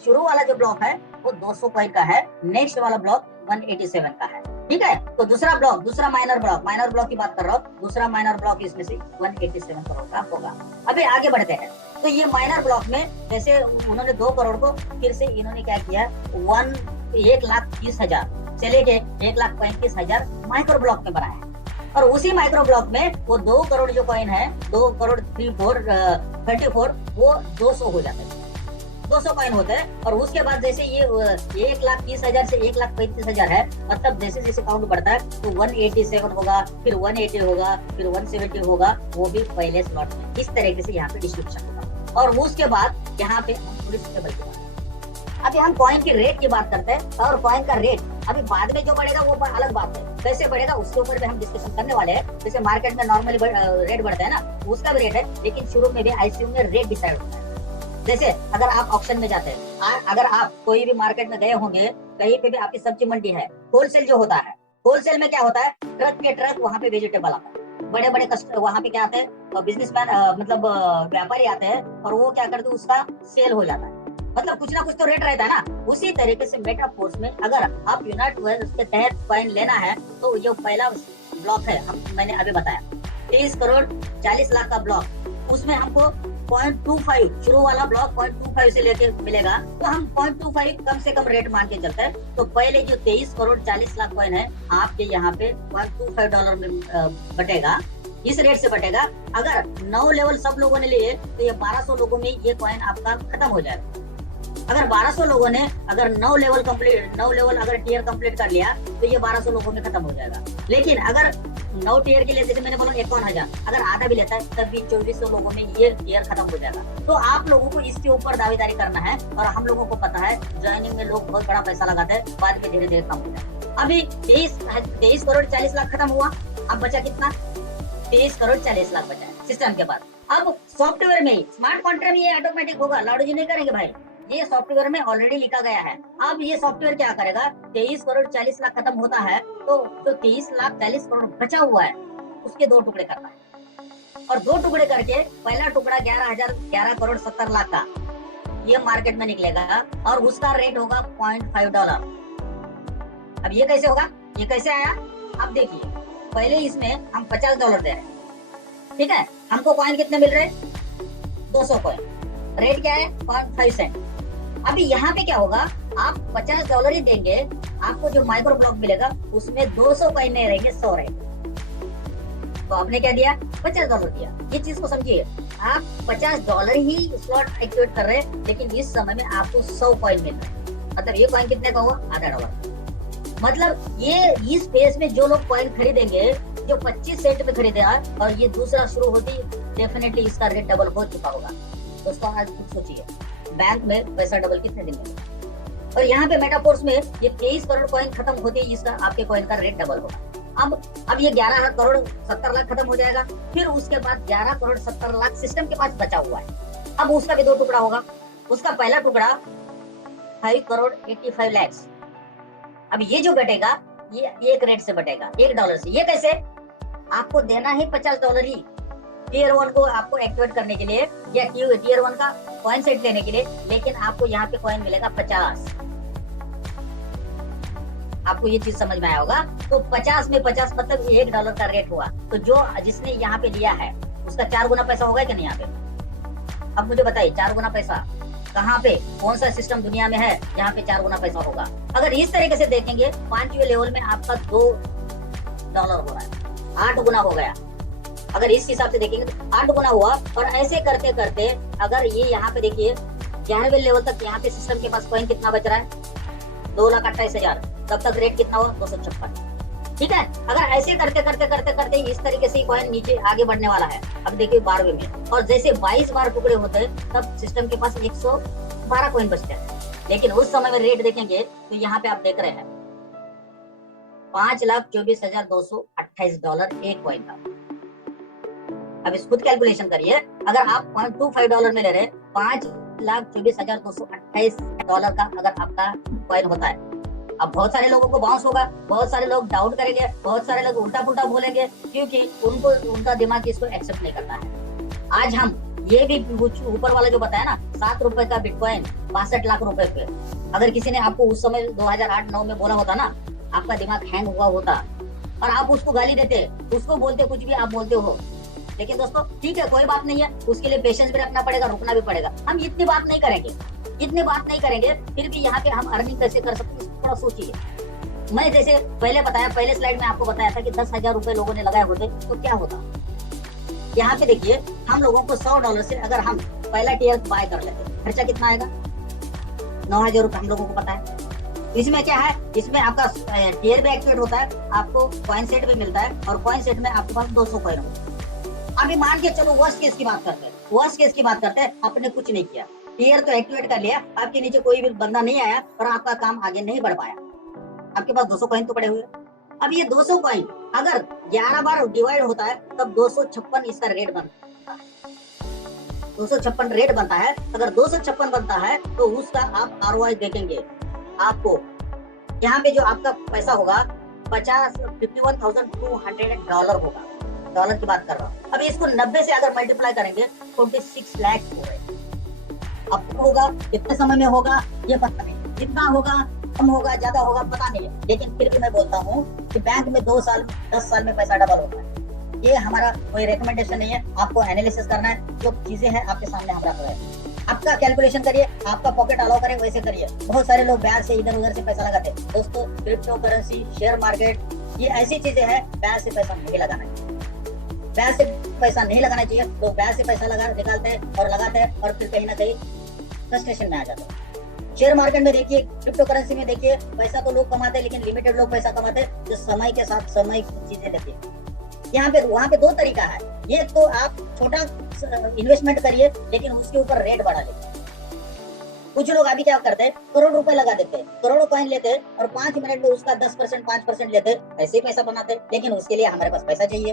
शुरू वाला जो ब्लॉक है वो 200 कॉइन का है, नेक्स्ट वाला ब्लॉक 187 का है। ठीक है, तो दूसरा ब्लॉक, दूसरा माइनर ब्लॉक की बात कर रहा हूँ, दूसरा माइनर ब्लॉक इसमें से 187 करोड़ का होगा। अभी आगे बढ़ते हैं। तो ये माइनर ब्लॉक में जैसे उन्होंने 2 करोड़ को फिर से इन्होंने क्या किया, 1,30,000 से लेके 1,35,000 माइक्रो ब्लॉक में बनाया है। और उसी माइक्रो ब्लॉक में वो 2 करोड़ जो कॉइन है, 2 करोड़ 34 वो 200 हो जाते हैं, 200 कॉइन होते हैं। और उसके बाद जैसे ये 1,30,000 से 1,35,000 है, मतलब जैसे जैसे काउंट बढ़ता है तो 187 होगा, फिर 180 होगा, फिर 170 होगा, वो भी पहले स्लॉट में। इस तरीके से यहाँ पे डिस्ट्रीब्यूशन होगा। और उसके बाद यहाँ पे हम थोड़ी स्टेबल की बात, अभी हम कॉइन की रेट की बात करते हैं। और कॉइन का रेट अभी बाद में जो बढ़ेगा वो अलग बात है, कैसे बढ़ेगा उसके ऊपर भी हम डिस्कशन करने वाले हैं। जैसे मार्केट में नॉर्मली रेट बढ़ता है ना, उसका भी रेट है, लेकिन शुरू में भी आईसीयू में रेट डिसाइड होता है। जैसे अगर आप ऑक्शन में जाते हैं, अगर आप कोई भी मार्केट में गए होंगे, कहीं पे भी आपकी सब्जी मंडी है, होलसेल जो होता है, होलसेल में क्या होता है, ट्रक के ट्रक वहाँ पे वेजिटेबल आता है, बड़े बड़े वहाँ पे क्या आते हैं, बिजनेसमैन मतलब व्यापारी आते हैं, और वो क्या करते हैं, उसका सेल हो जाता है। मतलब कुछ ना कुछ तो रेट रहता है ना। उसी तरीके से मेटाफोर्स में अगर आप यूनाइट के तहत कॉइन लेना है तो जो पहला ब्लॉक है, मैंने अभी बताया 30 करोड़ 40 लाख का ब्लॉक, उसमें हमको 0.25 शुरू वाला ब्लॉक 0.25 से लेके मिलेगा। तो हम 0.25 कम से कम रेट मान के चलते हैं। तो पहले जो 23 करोड़ 40 लाख कॉइन है आपके यहाँ पे $0.25 में बटेगा, इस रेट से बटेगा। अगर 9 लेवल सब लोगों ने लिए तो ये 1200 लोगों में ये कॉइन आपका खत्म हो जाएगा। अगर 1200 लोगों ने अगर 9 लेवल अगर टियर कंप्लीट कर लिया तो ये 1200 लोगों में खत्म हो जाएगा। लेकिन अगर 9 टियर के लिए जैसे मैंने बोला 51,000, अगर आधा भी लेता है तब भी 2400 लोगों में ये टियर खत्म हो जाएगा। तो आप लोगों को इसके ऊपर दावेदारी करना है। और हम लोगों को पता है ज्वाइनिंग में लोग बहुत बड़ा पैसा लगाते हैं, बाद में धीरे धीरे कम हो जाता है। अभी 23 करोड़ 40 लाख खत्म हुआ, अब बचा कितना, 23 करोड़ 40 लाख बचा है सिस्टम के पास। अब सॉफ्टवेयर में ही स्मार्ट कॉन्ट्रैक्ट में ये ऑटोमेटिक होगा, लाडू जी नहीं करेंगे भाई, ये सॉफ्टवेयर में ऑलरेडी लिखा गया है। अब ये सॉफ्टवेयर क्या करेगा, 23 करोड़ 40 लाख खत्म होता है तो जो 23 लाख 40 करोड़ बचा हुआ है उसके 2 टुकड़े करना है। और 2 टुकड़े करके पहला टुकड़ा 11 करोड़ 70 लाख का ये मार्केट में निकलेगा और उसका रेट होगा $0.5। अब ये कैसे होगा, ये कैसे आया, अब देखिए पहले इसमें हम $50 दे रहे हैं, ठीक है, हमको कॉइन कितने मिल रहे हैं, 200 कॉइन, रेट क्या है 0.5 सेंट। अभी यहाँ पे क्या होगा, आप $50 ही देंगे, आपको जो माइक्रो ब्लॉक मिलेगा उसमें 200 कॉइन नहीं रहेंगे, 100 रहेंगे। तो आपने क्या दिया, $50 दिया। ये चीज को समझिए, आप $50 ही स्लॉट एक्टिवेट कर रहे हैं, लेकिन इस समय में आपको 100 कॉइन मिल रहे हैं। मतलब ये कॉइन कितने का हुआ, $0.5। मतलब ये इस फेज में जो लोग कॉइन खरीदेंगे, जो 25 सेंट में खरीदेगा और ये दूसरा शुरू होती, डेफिनेटली इसका रेट डबल हो चुका होगा। दोस्तों आज खुद सोचिए, बैंक में पैसा डबल कितने दिन में, और यहाँ पे मेटाफोर्स में ये 23 करोड़ कॉइन खत्म होती है, इसका आपके कॉइन का रेट डबल होगा। अब ये 11 करोड़ 70 लाख खत्म हो जाएगा, फिर उसके बाद 11 करोड़ 70 लाख सिस्टम के पास बचा हुआ है। अब उसका भी 2 टुकड़ा होगा, उसका पहला टुकड़ा 5 करोड़ 85 लाख। अब ये जो बटेगा ये एक रेट से बटेगा, $1 से। ये कैसे, आपको देना है $50 ही टियर 1 को आपको एक्टिवेट करने के लिए, या टियर 1 का कॉइन सेट लेने के लिए, लेकिन आपको यहाँ पे कॉइन मिलेगा 50। आपको ये चीज समझ में आया होगा। तो 50 में 50 मतलब $1 का रेट हुआ। तो जो जिसने यहाँ पे लिया है उसका 4 गुना पैसा होगा कि नहीं यहाँ पे। अब मुझे बताइए 4 गुना पैसा कहाँ पे, कौन सा सिस्टम दुनिया में है जहाँ पे 4 गुना पैसा होगा। अगर इस तरीके से देखेंगे 5वें लेवल में आपका $2 हो रहा है, 8 गुना हो गया। अगर इस हिसाब से देखेंगे तो 8 गुना हुआ। और ऐसे करते करते अगर ये यहाँ पे देखिए 11वें लेवल तक यहाँ पे सिस्टम के पास कॉइन कितना बच रहा है, 2,28,000। तब तक रेट कितना हुआ, 256। ठीक है, अगर ऐसे करते करते करते करते इस तरीके से कॉइन नीचे आगे बढ़ने वाला है। अब देखिए 12वें में, और जैसे 22 बार टुकड़े होते हैं तब सिस्टम के पास 112 कॉइन बचते हैं। लेकिन उस समय में रेट देखेंगे तो यहाँ पे आप देख रहे हैं $5,24,228 एक कॉइन का। अब इस खुद कैलकुलेशन करिए, अगर आप $0.25 में ले रहे हैं, 5 $7,24,228 का अगर आपका कॉइन होता है। अब बहुत सारे लोगों को बाउंस होगा, बहुत सारे लोग डाउट करेंगे, बहुत सारे लोग उल्टा पुल्टा बोलेंगे, क्योंकि उनको उनका दिमाग इसको एक्सेप्ट नहीं करता है। आज हम ये भी ऊपर वाला जो बताया ना, ₹7 का बिटकॉइन 62 लाख रुपए पे, अगर किसी ने आपको उस समय 2008-9 में बोला होता ना, आपका दिमाग हैंग हुआ होता और आप उसको गाली देते, उसको बोलते, कुछ भी आप बोलते हो। लेकिन दोस्तों ठीक है, कोई बात नहीं है, उसके लिए पेशेंस भी रखना पड़ेगा, रुकना भी पड़ेगा। हम इतनी बात नहीं करेंगे, फिर भी यहाँ पे हम अर्निंग कैसे कर सकते हैं थोड़ा सोचिए। मैं जैसे पहले बताया, पहले स्लाइड में आपको बताया था कि 10,000 रुपए लोगों ने लगाए होते तो क्या होता। यहाँ पे देखिए, हम लोगों को $100 से अगर हम पहला टीयर बाय कर लेते, खर्चा कितना आएगा? 9,000 रुपए हम लोगों को पता है। इसमें क्या है, इसमें आपका टीयर भी एक्टिवेट होता है, आपको कॉइन सेट भी मिलता है, और कॉइन सेट में आपके पास 200 कॉइन होता है। अभी मान के चलो वर्स्ट केस की बात करते हैं, आपने कुछ नहीं किया, टीयर तो एक्टिवेट कर लिया, आपके नीचे कोई भी बंदा नहीं आया और आपका काम आगे नहीं बढ़ पाया, आपके पास 200 कॉइन तो पड़े हुए। अब ये 200 कॉइन अगर 11 बार डिवाइड होता है तब 256 इसका रेट बनता है। 256 रेट बनता है। अगर 256 बनता है तो उसका आप ROI देखेंगे, आपको यहाँ पे जो आपका पैसा होगा $51,200 होगा, डॉलर की बात कर रहा हूँ। अब इसको 90 से अगर मल्टीप्लाई करेंगे 26 लाख हो रहे। अब होगा कितने समय में होगा ये पता नहीं, कितना होगा, कम होगा, ज्यादा होगा, पता नहीं है, लेकिन फिर भी मैं बोलता हूँ कि बैंक में 2 साल 10 साल में पैसा डबल होता है। ये हमारा कोई रिकमेंडेशन नहीं है, आपको एनालिसिस करना है, जो चीजें हैं आपके सामने हम रख रहे हैं, आपका कैलकुलेशन करिए, आपका पॉकेट अलाउ करे वैसे करिए। बहुत सारे लोग ब्याज से इधर उधर से पैसा लगाते हैं। दोस्तों क्रिप्टो करेंसी, शेयर मार्केट, ये ऐसी चीजें हैं, ब्याज से पैसा नहीं लगाना चाहिए, ब्याज से पैसा नहीं लगाना चाहिए। तो ब्याज से पैसा निकालते हैं और लगाते हैं और फिर कहीं ना कहीं फ्रस्ट्रेशन में आ जाते हैं। शेयर मार्केट में देखिए, क्रिप्टो करेंसी में देखिए, पैसा तो लोग कमाते हैं, लेकिन लिमिटेड लोग पैसा कमाते हैं, जो समय के साथ समय की चीजें देखिए। यहाँ पे वहाँ पे 2 तरीका है, ये तो आप छोटा इन्वेस्टमेंट करिए लेकिन उसके ऊपर रेट बढ़ा लेते। कुछ लोग अभी क्या करते हैं, करोड़ रुपए लगा देते हैं, करोड़ों कॉइन लेते हैं और 5 मिनट में उसका 10% 5% लेते हैं, ऐसे ही पैसा बनाते हैं, लेकिन उसके लिए हमारे पास पैसा चाहिए।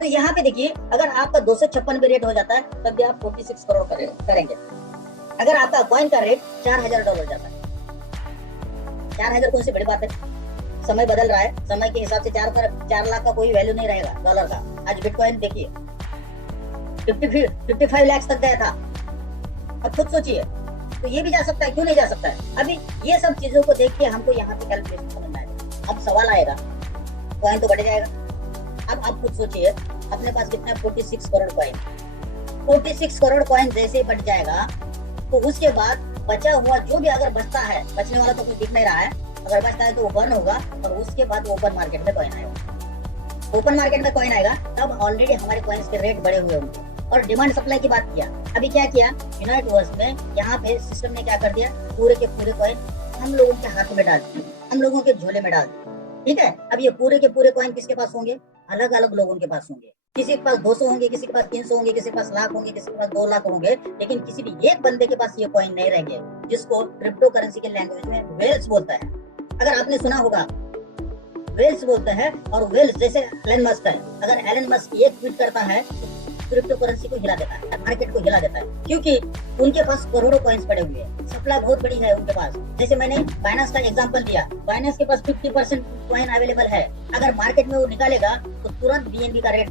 तो यहाँ पे देखिए, अगर आपका 256 भी रेट हो जाता है तब भी आप 46 करोड़ करेंगे। अगर आपका कॉइन का रेट $4,000 जाता है, 4,000 कौन सी बड़ी बात है, समय बदल रहा है, समय के हिसाब से 4 लाख का कोई वैल्यू नहीं रहेगा डॉलर का। आज बिटकॉइन देखिए 55 लाख तक गया था, अब खुद सोचिए, तो ये भी जा सकता है, क्यों नहीं जा सकता है। अभी ये सब चीजों को देख के हमको यहाँ पे कैलकुलेशन समझना है। अब सवाल आएगा, कॉइन तो बढ़ जाएगा, अब आप खुद सोचिए, अपने पास कितना है, 46 करोड़ कॉइन। 46 करोड़ कॉइन जैसे ही बढ़ जाएगा तो उसके बाद बचा हुआ जो भी अगर बचता है, बचने वाला तो कुछ दिख नहीं रहा है, अगर बचता है तो वो बर्न होगा और उसके बाद ओपन मार्केट में कॉइन आएगा। ओपन मार्केट में कॉइन आएगा तब ऑलरेडी हमारे कॉइन्स के रेट बढ़े हुए होंगे। और डिमांड सप्लाई की बात किया, अभी क्या किया यूनाइट वर्स में, यहाँ पे सिस्टम ने क्या कर दिया, पूरे के पूरे कॉइन हम लोगों के हाथ में डाल दिए, हम लोगों के झोले में डाल दिए, ठीक है। अब ये पूरे के पूरे कॉइन किसके पास होंगे, अलग अलग लोगों के पास होंगे, किसी के पास 200 होंगे, किसी के पास 300 होंगे, किसी के पास लाख होंगे, किसी के पास 2 लाख होंगे, लेकिन किसी भी एक बंदे के पास ये कॉइन नहीं रहेंगे, जिसको क्रिप्टो करेंसी के लैंग्वेज में वेल्स बोलता है। अगर आपने सुना होगा, वेल्स बोलते हैं, और वेल्स जैसे एलन मस्क है, अगर एलन मस्क एक ट्वीट करता है तो क्रिप्टो करेंसी को हिला देता है, मार्केट को हिला देता है, क्योंकि उनके पास करोड़ों कॉइन्स पड़े हुए हैं, सप्लाई बहुत बड़ी है उनके पास। जैसे मैंने बाइनेंस का एग्जांपल दिया, बाइनेंस के पास 50% कॉइन अवेलेबल है, अगर मार्केट में वो निकालेगा तो तुरंत BNB का रेट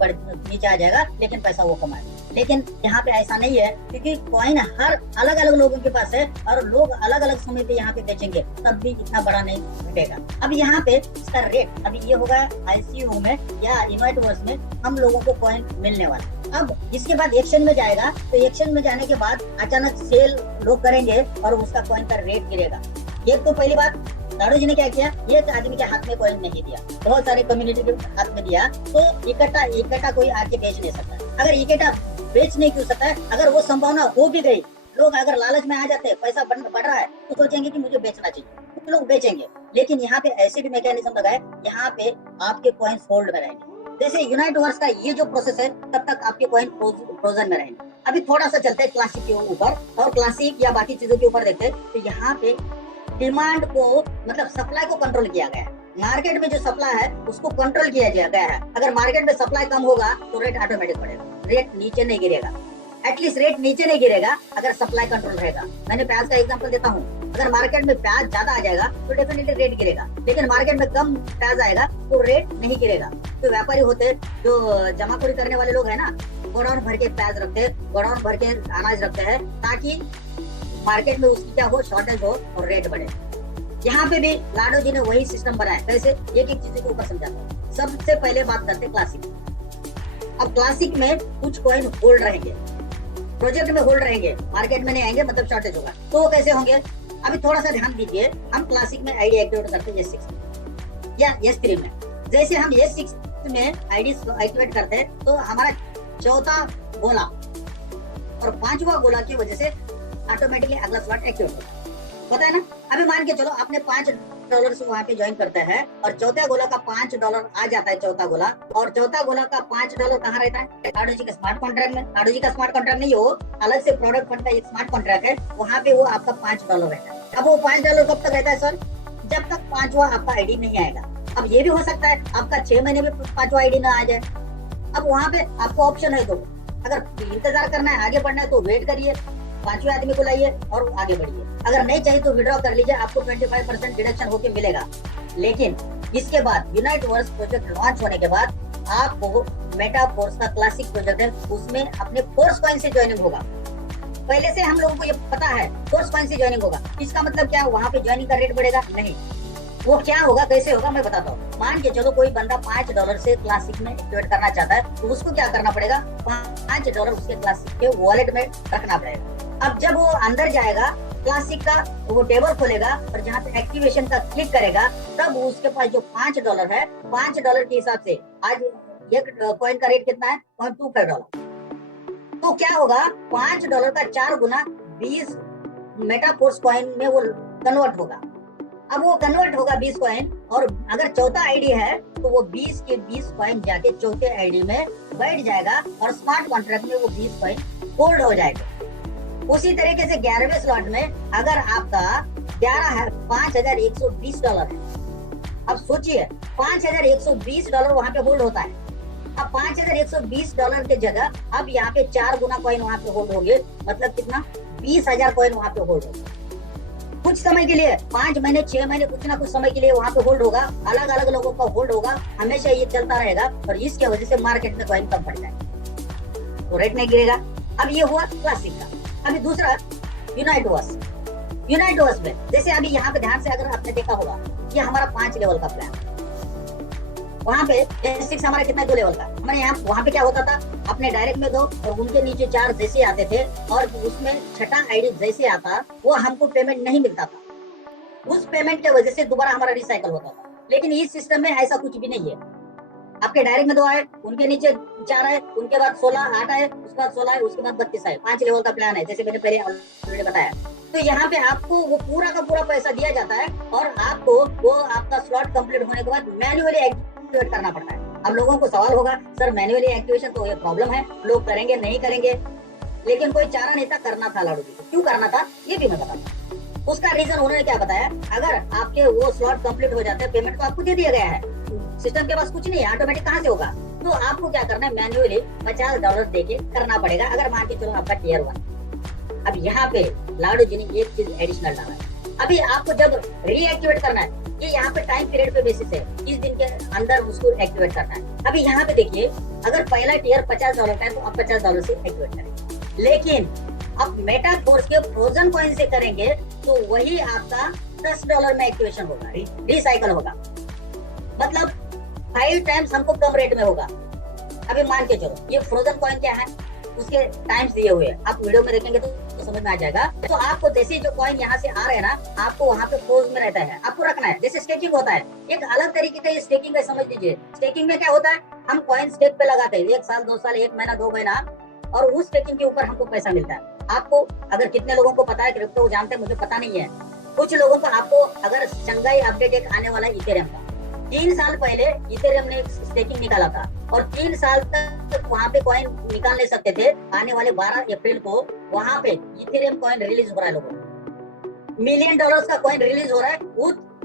नीचे आ जाएगा, लेकिन पैसा वो कमाए। लेकिन यहाँ पे ऐसा नहीं है, क्योंकि कॉइन हर अलग अलग लोगों के पास है और लोग अलग अलग समय पे यहाँ पे बेचेंगे, तब भी इतना बड़ा नहीं घटेगा। अब यहाँ पे इसका रेट अभी ये होगा ICO में या यूनाइटवर्स में हम लोगों को कॉइन मिलने वाला। अब इसके बाद एक्शन में जाएगा, तो एक्शन में जाने के बाद अचानक सेल लोग करेंगे और उसका कॉइन का रेट गिरेगा। एक तो पहली बात, दारू जी ने क्या किया, एक आदमी के हाथ में कॉइन नहीं दिया, बहुत सारे कम्युनिटी के हाथ में दिया, तो इकट्ठा कोई आके बेच नहीं सकता। अगर इकट्ठा बेच नहीं क्यों सकता है, अगर वो संभावना हो भी गई, लोग अगर लालच में आ जाते हैं, पैसा बढ़ रहा है, तो सोचेंगे कि मुझे बेचना चाहिए, तो लोग बेचेंगे। लेकिन यहाँ पे ऐसे भी मैकेनिज्म लगा है, यहाँ पे आपके कॉइन्स होल्ड में रहेंगे। जैसे यूनाइटवर्स का ये जो प्रोसेस है, तब तक आपके कॉइन फ्रोजन में रहेंगे। अभी थोड़ा सा चलते हैं क्लासिक के ऊपर, और क्लासिक या बाकी चीजों के ऊपर देखते हैं, तो यहाँ पे डिमांड को, मतलब सप्लाई को कंट्रोल किया गया है। मार्केट में जो सप्लाई है उसको कंट्रोल किया गया है। अगर मार्केट में सप्लाई कम होगा तो रेट ऑटोमेटिक बढ़ेगा, रेट नीचे नहीं गिरेगा। एटलीस्ट रेट नीचे नहीं गिरेगा अगर सप्लाई कंट्रोल रहेगा। मैंने प्याज का एग्जांपल देता हूँ, अगर मार्केट में प्याज ज्यादा आ जाएगा तो डेफिनेटली रेट गिरेगा, लेकिन मार्केट में कम प्याज आएगा तो रेट नहीं गिरेगा। तो व्यापारी होते जो जमाखोरी करने वाले लोग है ना, गोडाउन भर के प्याज रखते, गोडाउन भर के अनाज रखते हैं ताकि मार्केट में उसकी क्या हो, शॉर्टेज हो और रेट बढ़े। यहाँ पे भी लाडो जी ने वही सिस्टम बनाया। कैसे? एक एक चीज के ऊपर समझाता हूँ। सबसे पहले बात करते क्लासिक। अब क्लासिक में कुछ कॉइन होल्ड रहेंगे, प्रोजेक्ट में होल्ड रहेंगे, मार्केट में नहीं आएंगे, मतलब शॉर्टेज होगा। तो वो कैसे होंगे? अभी थोड़ा सा ध्यान दीजिए। हम क्लासिक में आईडी एक्टिवेट करते हैं S6 या S3 में। जैसे हम S6 में आईडी एक्टिवेट करते हैं तो हमारा चौथा गोला और पांचवा गोला की वजह से ऑटोमेटिकली अगला स्लॉट एक्टिवेट होता है, पता है ना। अभी मान के चलो आपने $5 से वहां पे ज्वाइन करता है और चौथा गोला का $5 आ जाता है, चौथा गोला, और चौथा गोला का $5 कहाँ रहता है? लाडो जी का स्मार्ट कॉन्ट्रैक्ट में। लाडो जी का स्मार्ट कॉन्ट्रैक्ट नहीं, वो अलग से प्रोडक्ट फंड का एक स्मार्ट कॉन्ट्रैक्ट है, वहाँ पे वो आपका $5 रहता है। अब वो $5 कब तक रहता है सर? जब तक पांचवा आपका आईडी नहीं आएगा। अब ये भी हो सकता है आपका 6 महीने में पांचवा आईडी ना आ जाए। अब वहाँ पे आपको ऑप्शन है, दो, अगर इंतजार करना है, आगे बढ़ना है तो वेट करिए, पांचवें आदमी को लाइए और आगे बढ़िए। अगर नहीं चाहिए तो विड्रॉ कर लीजिए, आपको 25% डिडक्शन होके मिलेगा। लेकिन इसके बाद यूनाइटवर्स प्रोजेक्ट लॉन्च होने के बाद आपको मेटाफोर्स का क्लासिक प्रोजेक्ट है, उसमें अपने फोर्स कॉइन से ज्वाइनिंग होगा। पहले से हम लोगों को ये पता है फोर्स कॉइन से ज्वाइनिंग होगा। इसका मतलब क्या? वहाँ पे ज्वाइनिंग का रेट बढ़ेगा? नहीं। वो क्या होगा, कैसे होगा, मैं बताता हूँ। मान के चलो कोई बंदा $5 से क्लासिक में एक्टिवेट करना चाहता है तो उसको क्या करना पड़ेगा? $5 उसके क्लासिक के वॉलेट में रखना पड़ेगा। अब जब वो अंदर जाएगा क्लासिक का, वो टेबल खोलेगा और जहाँ पे एक्टिवेशन का क्लिक करेगा, तब उसके पास जो $5 है, $5 के हिसाब से आज एक कॉइन का रेट कितना है? $0.25। तो क्या होगा? $5 का 4 गुना 20 मेटाफोर्स कॉइन में वो कन्वर्ट होगा। अब वो कन्वर्ट होगा 20 कॉइन, और अगर चौथा आईडी है तो वो 20 के 20 कॉइन जाके चौथे आईडी में बैठ जाएगा और स्मार्ट कॉन्ट्रैक्ट में वो 20 कॉइन होल्ड हो जाएगा। उसी तरीके से 11वें स्लॉट में अगर आपका 11 है, $5,120 है। अब सोचिए $5,120 वहां पे होल्ड होता है। अब $5,120 के जगह अब यहाँ पे 4 गुना कॉइन वहां पे होल्ड होंगे, मतलब कितना? 20,000 कॉइन वहां पे होल्ड होगा। कुछ समय के लिए, 5 महीने 6 महीने, कुछ ना कुछ समय के लिए वहां पे होल्ड होगा। अलग अलग लोगों का होल्ड होगा, हमेशा ये चलता रहेगा और इसकी वजह से मार्केट में कॉइन कम पड़ जाएगा तो रेट नहीं गिरेगा। अब ये हुआ क्लासिक का। अभी दूसरा यूनाइटवर्स। यूनाइटवर्स में जैसे अभी यहाँ पे ध्यान से अगर आपने देखा होगा, ये हमारा 5 लेवल का प्लान। वहाँ पे S6 हमारा कितना? 2 लेवल का। हमारे यहाँ वहाँ पे क्या होता था? अपने डायरेक्ट में 2 और उनके नीचे 4 जैसे आते थे, और उसमें छठा आईडी जैसे आता वो हमको पेमेंट नहीं मिलता था। उस पेमेंट की वजह से दोबारा हमारा रिसाइकल होता था। लेकिन इस सिस्टम में ऐसा कुछ भी नहीं है। आपके डायरेक्ट में 2 आए, उनके नीचे 4 आए, उनके बाद 16, 8 आए, उसके बाद 16 आए, उसके बाद 32 आए। 5 लेवल का प्लान है, जैसे मैंने पहले ऑलरेडी बताया। तो यहाँ पे आपको वो पूरा का पूरा पैसा दिया जाता है और आपको वो आपका स्लॉट कंप्लीट होने के बाद मैन्युअली एक्टिवेट करना पड़ता है। अब लोगों को सवाल होगा, सर मैन्युअली एक्टिवेशन तो ये प्रॉब्लम है, लोग करेंगे नहीं करेंगे, लेकिन कोई चारा नहीं था, करना था लाडू जी। क्यों करना था ये भी मैं बताता हूँ। उसका रीजन उन्होंने क्या बताया, अगर आपके वो स्लॉट कंप्लीट हो जाते हैं, पेमेंट तो आपको दे दिया गया है, सिस्टम के पास कुछ नहीं है, ऑटोमेटिक कहाँ से होगा? तो आपको क्या करना है? मैन्युअली $50 देके करना पड़ेगा, अगर मान के चलो आपका टियर 1। अब यहाँ पे लाडो जी ने एक चीज एडिशनल डाला है। अभी आपको जब रीएक्टिवेट करना है, ये यहाँ पे टाइम पीरियड पे बेसिस है, 30 दिन के अंदर उसको एक्टिवेट करना है। अभी यहाँ पे देखिए, अगर पहला टियर $50 का है तो आप $50 से एक्टिवेट करेंगे, लेकिन अब मेटाफोर्स के फ्रोजन कॉइन से करेंगे तो वही आपका $10 में एक्टिवेशन होगा, रिसाइकल होगा, मतलब 5 टाइम्स हमको कम रेट में होगा। अभी मान के चलो ये फ्रोजन कॉइन क्या है, उसके टाइम्स दिए हुए हैं, आप वीडियो में देखेंगे तो समझ में आ जाएगा। तो आपको जैसे जो कॉइन यहाँ से आ रहे हैं ना, आपको वहाँ पे फ्रोज में रहता है, आपको रखना है। जैसे स्टेकिंग होता है, एक अलग तरीके का ये स्टेकिंग है, समझ लीजिए। स्टेकिंग में क्या होता है, हम कॉइन स्टेक पे लगाते हैं 1 साल 2 साल 1 महीना 2 महीना, और उस स्टेकिंग के ऊपर हमको पैसा मिलता है। आपको अगर कितने लोगों को पता है क्रिप्टो जानते हैं, मुझे पता नहीं है। कुछ लोगों को आपको अगर शंघाई अपडेट एक आने वाला है इथेरियम का, 3 साल पहले इथेरियम ने स्टेकिंग निकाला था और 3 साल तक वहाँ पे कॉइन निकाल नहीं सकते थे। आने वाले 12 अप्रैल को वहाँ पे इथेरियम कॉइन रिलीज हो रहा है, लोगों $1 मिलियन का कॉइन रिलीज हो रहा है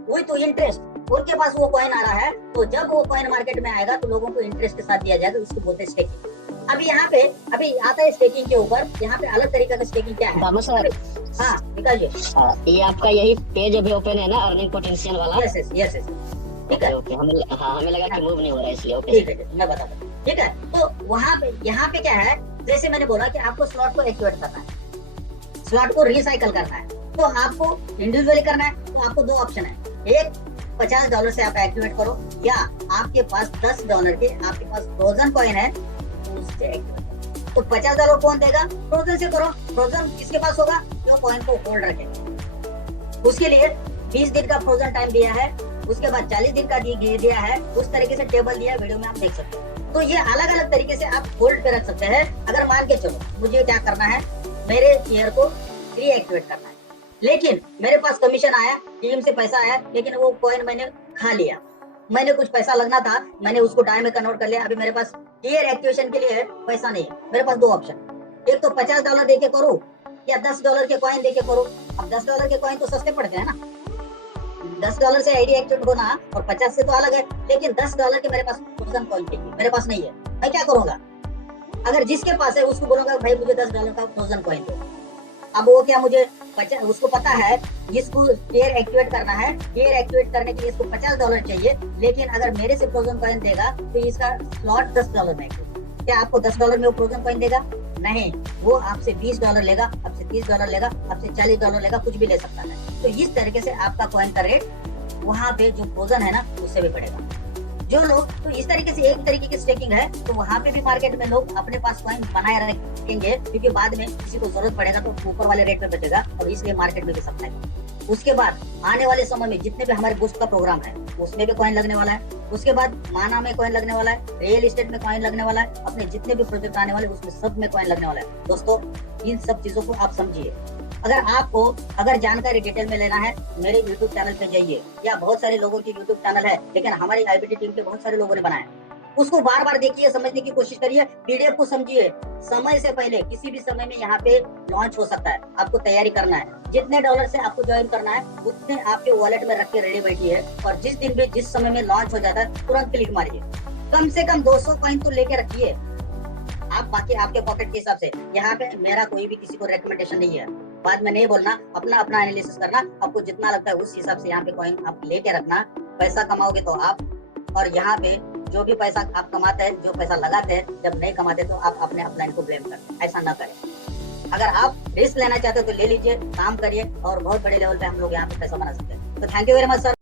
विद तो इंटरेस्ट। उनके पास वो कॉइन आ रहा है, तो जब वो कॉइन मार्केट में आएगा तो लोगों को इंटरेस्ट के साथ दिया जाएगा, उसको बोलते हैं स्टेकिंग। अभी यहाँ पे अभी आता है स्टेकिंग के ऊपर, यहाँ पे अलग तरीका का स्टेकिंग क्या है। दामू सर, हाँ निकालिए। ये आपका यही पेज अभी ओपन है ना, अर्निंग पोटेंशियल वाला? यस यस यस यस, ठीक है। ओके, हमें लगा कि मूव नहीं हो रहा है इसलिए। ओके ठीक है, मैं बताता हूँ। ठीक है, तो वहाँ पे यहाँ पे क्या है, जैसे मैंने बोला कि आपको स्लॉट को एक्टिवेट करना है, स्लॉट को रिसाइकल करना है, तो आपको इंडिविजुअली करना है। तो आपको दो ऑप्शन है, एक $50 से आप एक्टिवेट करो, या आपके पास $10 के आपके पास फ्रोजन कॉइन है उससे एक्टिवेट करो। तो $50 कौन देगा? फ्रोजन से करो। फ्रोजन किसके पास होगा? जो कॉइन को होल्ड रखेगा। उसके लिए 20 दिन का फ्रोजन टाइम दिया है, उसके बाद 40 दिन का दिया है, उस तरीके से टेबल दिया है, वीडियो में आप देख सकते हो। तो ये अलग अलग तरीके से आप होल्ड पे रख सकते हैं। अगर मान के चलो मुझे क्या करना है, मेरे शेयर को रीएक्टिवेट करना है, लेकिन मेरे पास कमीशन आया, टीम से पैसा आया, लेकिन वो कॉइन मैंने खा लिया, मैंने कुछ पैसा लगना था, मैंने उसको डाई में कन्वर्ट कर लिया, अभी मेरे पास ईयर एक्टिवेशन के लिए पैसा नहीं है। मेरे पास दो ऑप्शन, एक तो $50 देके करूं या $10 के कॉइन देके करूं। अब $10 के कॉइन तो सस्ते पड़ते हैं ना, $10 से आईडी एक्टिवेट होना और 50 से तो अलग है, लेकिन $10 के मेरे पास फ्रोजन कॉइन चाहिए, मेरे पास नहीं है। मैं क्या करूंगा? अगर जिसके पास है उसको बोलूंगा भाई मुझे $10 का फ्रोजन कॉइन दो। अब वो क्या, मुझे उसको पता है इसको शेयर एक्टिवेट करना है, शेयर एक्टिवेट करने के लिए इसको $50 चाहिए, लेकिन अगर मेरे से फ्रोजन कॉइन देगा तो इसका स्लॉट $10 में। क्या आपको $10 में वो फ्रोजन कॉइन देगा? नहीं, वो आपसे $20 लेगा, आपसे $30 लेगा, आपसे $40 लेगा, कुछ भी ले सकता है। तो इस तरीके से आपका कॉइन का रेट वहाँ पे जो फ्रोजन है ना उससे भी बढ़ेगा। जो लोग, तो इस तरीके से एक तरीके की स्टेकिंग है, तो वहाँ पे भी मार्केट में लोग अपने पास कॉइन बनाए रखेंगे, क्योंकि बाद में किसी को जरूरत पड़ेगा तो ऊपर वाले रेट पे बचेगा, और इसलिए मार्केट में भी सप्लाई। उसके बाद आने वाले समय में जितने भी हमारे बूस्ट का प्रोग्राम है उसमें भी कॉइन लगने वाला है, उसके बाद माना में कॉइन लगने वाला है, रियल एस्टेट में कॉइन लगने वाला है, अपने जितने भी प्रोजेक्ट आने वाले उसमें सब में कॉइन लगने वाला है। दोस्तों इन सब चीजों को आप समझिए। अगर जानकारी डिटेल में लेना है, मेरे यूट्यूब चैनल पे जाइए, या बहुत सारे लोगों की यूट्यूब चैनल है, लेकिन हमारी आईबीटी टीम के बहुत सारे लोगों ने बनाया, उसको बार बार देखिए, समझने की कोशिश करिए, पीडीएफ को समझिए। समय से पहले किसी भी समय में यहाँ पे लॉन्च हो सकता है, आपको तैयारी करना है। जितने डॉलर से आपको ज्वाइन करना है उतने आपके वॉलेट में रख के रेडी बैठिए, और जिस दिन भी जिस समय में लॉन्च हो जाता है तुरंत क्लिक मारिए। कम से कम 200 कॉइन तो लेके रखिए आप, बाकी आपके पॉकेट के हिसाब से। यहाँ पे मेरा कोई भी किसी को रेकमेंडेशन नहीं है, बाद में नहीं बोलना, अपना अपना एनालिसिस करना, आपको जितना लगता है उस हिसाब से यहाँ पे कॉइन आप लेके रखना। पैसा कमाओगे तो आप, और यहाँ पे जो भी पैसा आप कमाते हैं, जो पैसा लगाते हैं, जब नहीं कमाते तो आप अपने अपलाइन को ब्लेम करते हैं। ऐसा ना करें। अगर आप रिस्क लेना चाहते हो तो ले लीजिए, काम करिए, और बहुत बड़े लेवल पे हम लोग यहाँ पे पैसा बना सकते हैं। तो thank you very much sir.